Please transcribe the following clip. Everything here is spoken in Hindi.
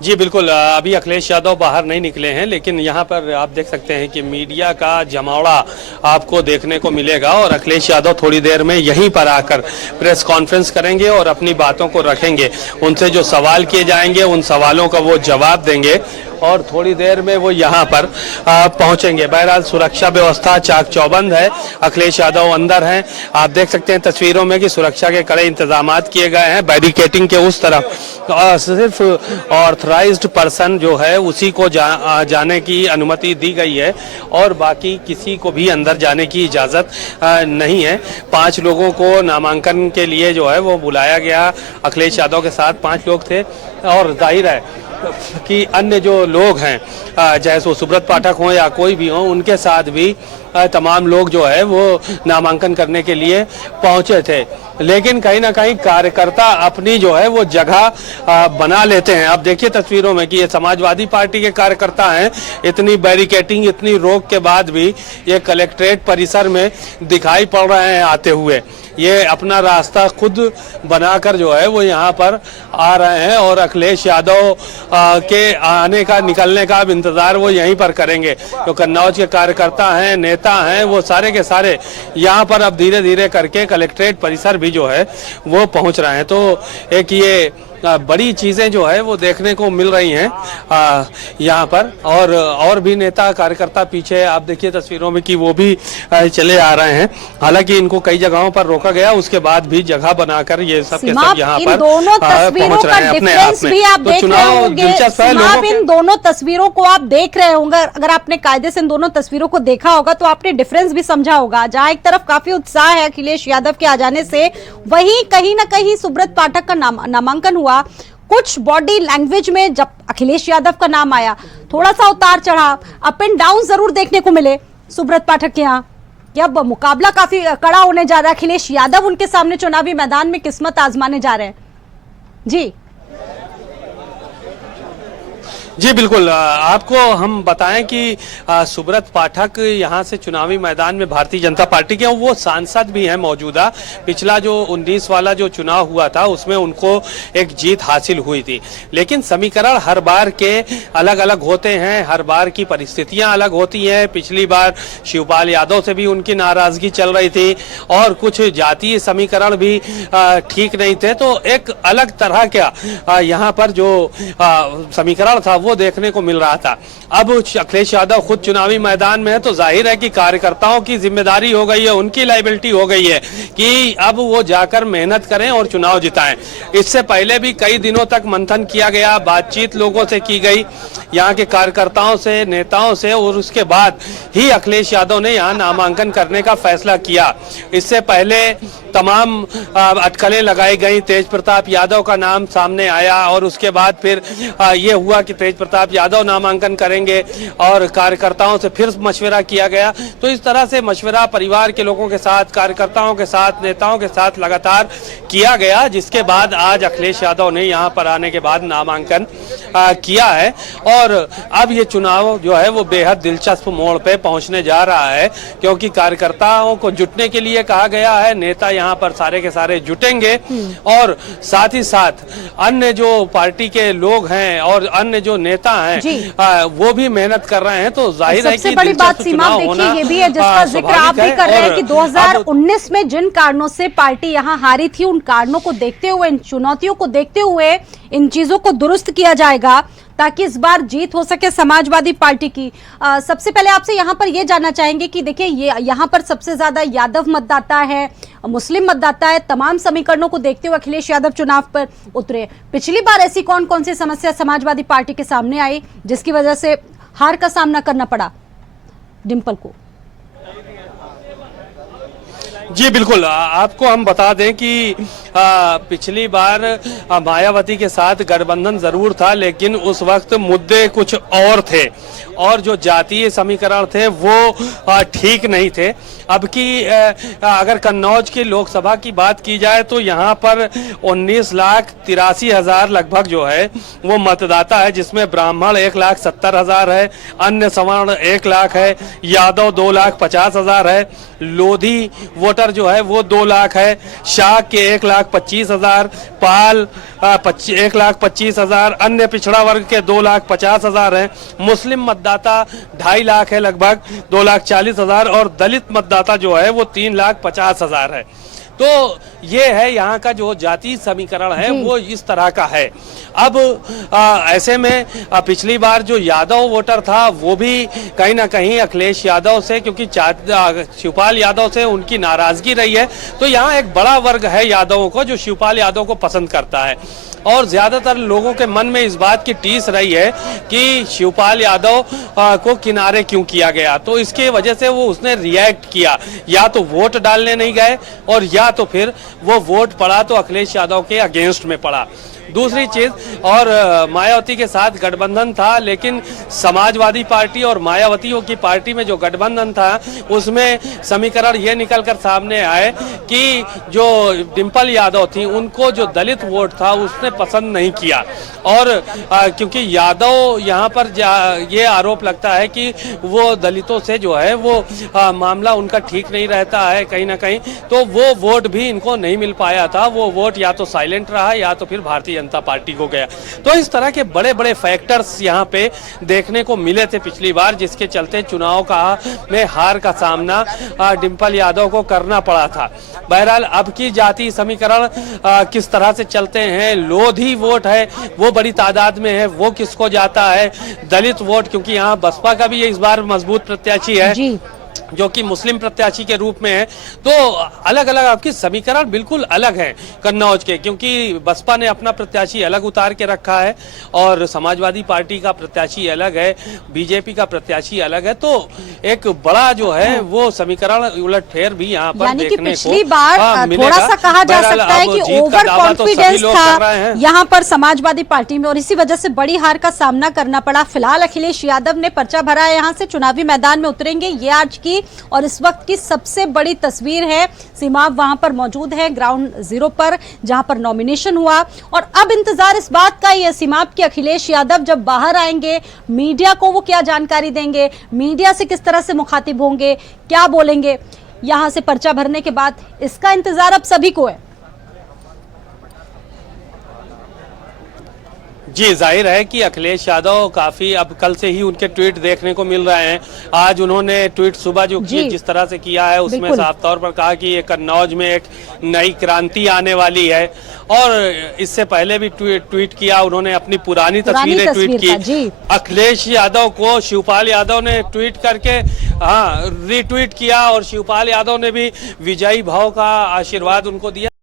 जी बिल्कुल, अभी अखिलेश यादव बाहर नहीं निकले हैं, लेकिन यहाँ पर आप देख सकते हैं कि मीडिया का जमावड़ा आपको देखने को मिलेगा और अखिलेश यादव थोड़ी देर में यहीं पर आकर प्रेस कॉन्फ्रेंस करेंगे और अपनी बातों को रखेंगे। उनसे जो सवाल किए जाएंगे उन सवालों का वो जवाब देंगे और थोड़ी देर में वो यहाँ पर पहुंचेंगे। बहरहाल सुरक्षा व्यवस्था चाक चौबंद है, अखिलेश यादव अंदर हैं। आप देख सकते हैं तस्वीरों में कि सुरक्षा के कड़े इंतजाम किए गए हैं। बैरिकेटिंग के उस तरफ सिर्फ ऑथराइज्ड पर्सन जो है उसी को जाने की अनुमति दी गई है और बाकी किसी को भी अंदर जाने की इजाज़त नहीं है। 5 लोगों को नामांकन के लिए जो है वो बुलाया गया। अखिलेश यादव के साथ 5 लोग थे और जाहिर है कि अन्य जो लोग हैं, चाहे वो सुब्रत पाठक हों या कोई भी हो, उनके साथ भी तमाम लोग जो है वो नामांकन करने के लिए पहुंचे थे। लेकिन कहीं ना कहीं कार्यकर्ता अपनी जो है वो जगह बना लेते हैं। आप देखिए तस्वीरों में कि ये समाजवादी पार्टी के कार्यकर्ता हैं। इतनी बैरिकेटिंग, इतनी रोक के बाद भी ये कलेक्ट्रेट परिसर में दिखाई पड़ रहे हैं आते हुए। ये अपना रास्ता खुद बनाकर जो है वो यहाँ पर आ रहे हैं और अखिलेश यादव के आने का, निकलने का अब इंतज़ार वो यहीं पर करेंगे। तो कन्नौज के कार्यकर्ता हैं, नेता हैं, वो सारे के सारे यहाँ पर अब धीरे धीरे करके कलेक्ट्रेट परिसर भी जो है वो पहुँच रहे हैं। तो एक ये बड़ी चीज़ें जो है वो देखने को मिल रही हैं यहाँ पर। और भी नेता कार्यकर्ता पीछे आप देखिए तस्वीरों में कि वो भी चले आ रहे हैं। हालांकि इनको कई जगहों पर रोका गया, उसके बाद भी जगह बनाकर ये सब के सब यहाँ पर पहुंच रहे हैं अपने आप में। तो चुनाव दिलचस्प है लोगों के। इन दोनों तस्वीरों को आप देख रहे होंगे, अगर आपने कायदे से इन दोनों तस्वीरों को देखा होगा तो आपने डिफरेंस भी समझा होगा। जहाँ एक तरफ काफी उत्साह है अखिलेश यादव के आ जाने से, वहीं कहीं ना कहीं सुब्रत पाठक का नामांकन हुआ। कुछ बॉडी लैंग्वेज में जब अखिलेश यादव का नाम आया थोड़ा सा उतार चढ़ाव, अप एंड डाउन जरूर देखने को मिले सुब्रत पाठक के यहाँ। अब मुकाबला काफी कड़ा होने जा रहा है। अखिलेश यादव उनके सामने चुनावी मैदान में किस्मत आजमाने जा रहे हैं। जी जी बिल्कुल, आपको हम बताएं कि सुब्रत पाठक यहाँ से चुनावी मैदान में भारतीय जनता पार्टी के, वो सांसद भी हैं मौजूदा। पिछला जो 19 वाला जो चुनाव हुआ था उसमें उनको एक जीत हासिल हुई थी, लेकिन समीकरण हर बार के अलग अलग होते हैं, हर बार की परिस्थितियां अलग होती हैं। पिछली बार शिवपाल यादव से भी उनकी नाराजगी चल रही थी और कुछ जातीय समीकरण भी ठीक नहीं थे। तो एक अलग तरह का यहाँ पर जो समीकरण था वो देखने को मिल रहा था। अब अखिलेश यादव खुद चुनावी मैदान में है तो जाहिर है कि कार्यकर्ताओं की जिम्मेदारी हो गई है, उनकी लायबिलिटी हो गई है कि अब वो जाकर मेहनत करें और चुनाव जिताएं। इससे पहले भी कई दिनों तक मंथन किया गया, बातचीत लोगों से की गई, यहाँ के कार्यकर्ताओं से, नेताओं से, और उसके बाद ही अखिलेश यादव ने यहाँ नामांकन करने का फैसला किया। इससे पहले तमाम अटकलें लगाई गई, तेज प्रताप यादव का नाम सामने आया और उसके बाद फिर ये हुआ कि तेज प्रताप यादव नामांकन करेंगे और कार्यकर्ताओं से फिर मशवरा किया गया। तो इस तरह से मशवरा परिवार के लोगों के साथ, कार्यकर्ताओं के साथ, नेताओं के साथ लगातार किया गया, जिसके बाद आज अखिलेश यादव ने यहाँ पर आने के बाद नामांकन किया है। और अब ये चुनाव जो है वो बेहद दिलचस्प मोड़ पे पहुंचने जा रहा है, क्योंकि कार्यकर्ताओं को जुटने के लिए कहा गया है। नेता यहाँ पर सारे के सारे जुटेंगे और साथ ही साथ अन्य जो पार्टी के लोग हैं और अन्य जो नेता हैं वो भी मेहनत कर रहे हैं। तो जाहिर है कि सबसे बड़ी बात सीमा देखिए ये भी है, जिसका जिक्र आप भी कर रहे हैं कि 2019 में जिन कारणों से पार्टी यहाँ हारी थी, उन कारणों को देखते हुए, इन चुनौतियों को देखते हुए इन चीजों को दुरुस्त किया जाएगा ताकि इस बार जीत हो सके समाजवादी पार्टी की। सबसे पहले आपसे यहाँ पर ये जानना चाहेंगे कि देखिए ये यहाँ पर सबसे ज्यादा यादव मतदाता है, मुस्लिम मतदाता है। तमाम समीकरणों को देखते हुए अखिलेश यादव चुनाव पर उतरे। पिछली बार ऐसी कौन कौन सी समस्या समाजवादी पार्टी के सामने आई जिसकी वजह से हार का सामना करना पड़ा डिंपल को? जी बिल्कुल, आपको हम बता दें कि पिछली बार मायावती के साथ गठबंधन जरूर था, लेकिन उस वक्त मुद्दे कुछ और थे और जो जातीय समीकरण थे वो ठीक नहीं थे। अब की अगर कन्नौज की लोकसभा की बात की जाए तो यहाँ पर 19,83,000 लगभग जो है वो मतदाता है, जिसमें ब्राह्मण 1,70,000 है, अन्य सवर्ण 1 लाख है, यादव 2,50,000 है, लोधी वोटर वोटर जो है वो 2 लाख है, शाह के 1,25,000, पाल 1,25,000, अन्य पिछड़ा वर्ग के 2,50,000 हैं, मुस्लिम मतदाता 2.5 लाख है लगभग 2,40,000 और दलित मतदाता जो है वो 3,50,000 है। तो ये है यहाँ का जो जाति समीकरण है वो इस तरह का है। अब ऐसे में पिछली बार जो यादव वोटर था वो भी कहीं ना कहीं अखिलेश यादव से, क्योंकि शिवपाल यादव से उनकी नाराजगी रही है, तो यहाँ एक बड़ा वर्ग है यादवों को जो शिवपाल यादव को पसंद करता है और ज्यादातर लोगों के मन में इस बात की टीस रही है कि शिवपाल यादव को किनारे क्यों किया गया। तो इसके वजह से वो उसने रिएक्ट किया, या तो वोट डालने नहीं गए और या तो फिर वो वोट पड़ा तो अखिलेश यादव के अगेंस्ट में पड़ा। दूसरी चीज, और मायावती के साथ गठबंधन था, लेकिन समाजवादी पार्टी और मायावतियों की पार्टी में जो गठबंधन था उसमें समीकरण ये निकल कर सामने आए कि जो डिंपल यादव थी उनको जो दलित वोट था उसने पसंद नहीं किया। और क्योंकि यादव यहाँ पर ये आरोप लगता है कि वो दलितों से जो है वो मामला उनका ठीक नहीं रहता है कहीं ना कहीं, तो वो वोट भी इनको नहीं मिल पाया था। वो वोट या तो साइलेंट रहा या तो फिर भारतीय जनता पार्टी को गया। तो इस तरह के बड़े बड़े फैक्टर्स यहाँ पे देखने को मिले थे पिछली बार, जिसके चलते चुनाव में हार का सामना डिंपल यादव को करना पड़ा था। बहरहाल अब की जाति समीकरण किस तरह से चलते हैं, लोधी वोट है वो बड़ी तादाद में है, वो किसको जाता है, दलित वोट, क्योंकि यहाँ बसपा का भी इस बार मजबूत प्रत्याशी है जो कि मुस्लिम प्रत्याशी के रूप में है। तो अलग अलग आपकी समीकरण बिल्कुल अलग है कन्नौज के, क्योंकि बसपा ने अपना प्रत्याशी अलग उतार के रखा है और समाजवादी पार्टी का प्रत्याशी अलग है, बीजेपी का प्रत्याशी अलग है। तो एक बड़ा जो है वो समीकरण उलटफेर भी यहाँ पर देखने को पिछली बार थोड़ा सा कहा जा सकता है कि ओवर कॉन्फिडेंस था यहाँ पर समाजवादी पार्टी में और इसी वजह से बड़ी हार का सामना करना पड़ा। फिलहाल अखिलेश यादव ने पर्चा भरा है, यहाँ से चुनावी मैदान में उतरेंगे। ये आज की और इस वक्त की सबसे बड़ी तस्वीर है। सीमाब वहां पर मौजूद है ग्राउंड जीरो पर जहां पर नॉमिनेशन हुआ और अब इंतजार इस बात का ही है सीमाब कि अखिलेश यादव जब बाहर आएंगे मीडिया को वो क्या जानकारी देंगे, मीडिया से किस तरह से मुखातिब होंगे, क्या बोलेंगे यहां से पर्चा भरने के बाद, इसका इंतजार अब सभी को है। जी, जाहिर है कि अखिलेश यादव काफी, अब कल से ही उनके ट्वीट देखने को मिल रहे हैं। आज उन्होंने ट्वीट सुबह जो किया, जिस तरह से किया है उसमें साफ तौर पर कहा कि ये कन्नौज में एक नई क्रांति आने वाली है। और इससे पहले भी ट्वीट किया उन्होंने, अपनी पुरानी तस्वीरें ट्वीट की। अखिलेश यादव को शिवपाल यादव ने ट्वीट करके रीट्वीट किया और शिवपाल यादव ने भी विजयी भाव का आशीर्वाद उनको दिया।